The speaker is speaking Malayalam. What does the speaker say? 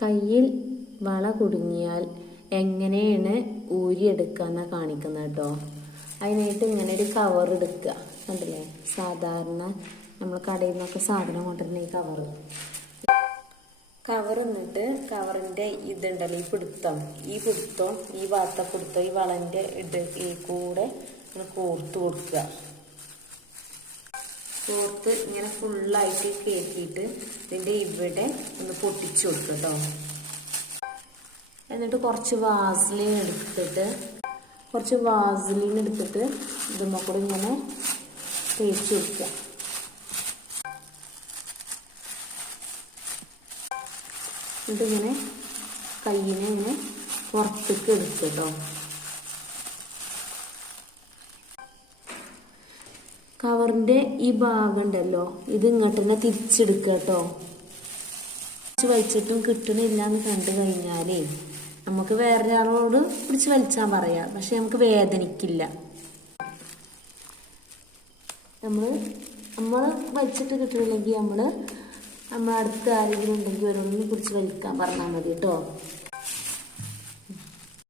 കയ്യിൽ വള കുടുങ്ങിയാൽ എങ്ങനെയാണ് ഊരിയെടുക്കാന്നാ കാണിക്കുന്നത് കേട്ടോ. അതിനായിട്ട് ഇങ്ങനെ ഒരു കവർ എടുക്കുക. കണ്ടില്ലേ, സാധാരണ നമ്മൾ കടയിൽ നിന്നൊക്കെ സാധനം കൊണ്ടുവരുന്ന ഈ കവർ എന്നിട്ട് കവറിൻ്റെ ഇതുണ്ടല്ലോ, ഈ പിടുത്തം ഈ ഭാഗത്തെ പിടുത്തം ഈ വളൻ്റെ ഈ കൂടെ കോർത്ത് കൊടുക്കുക. കോർത്ത് ഇങ്ങനെ ഫുള്ളായിട്ട് കയറ്റിയിട്ട് ഇതിൻ്റെ ഇവിടെ ഒന്ന് പൊട്ടിച്ചു കൊടുക്കുക കേട്ടോ. എന്നിട്ട് കുറച്ച് വാസലിൻ എടുത്തിട്ട് ഇതുമ്മ കൂടെ ഇങ്ങനെ തേച്ച് കൊടുക്കുക. എന്നിട്ടിങ്ങനെ കയ്യിനെ ഇങ്ങനെ പുറത്തേക്ക് എടുക്കുക കേട്ടോ. കവറിൻ്റെ ഈ ഭാഗം ഉണ്ടല്ലോ, ഇത് ഇങ്ങോട്ട് തന്നെ തിരിച്ചെടുക്കുക കേട്ടോ. വലിച്ചിട്ടും കിട്ടണില്ല എന്ന് കണ്ടു കഴിഞ്ഞാലേ നമുക്ക് വേറൊരാളോട് പിടിച്ച് വലിച്ചാൽ പറയാം, പക്ഷെ നമുക്ക് വേദനിക്കില്ല. നമ്മൾ വലിച്ചിട്ട് കിട്ടണില്ലെങ്കിൽ നമ്മൾ അടുത്ത ആരെങ്കിലും ഉണ്ടെങ്കിൽ ഓരോന്ന് പിടിച്ച് വലിക്കാൻ പറഞ്ഞാൽ മതി കേട്ടോ.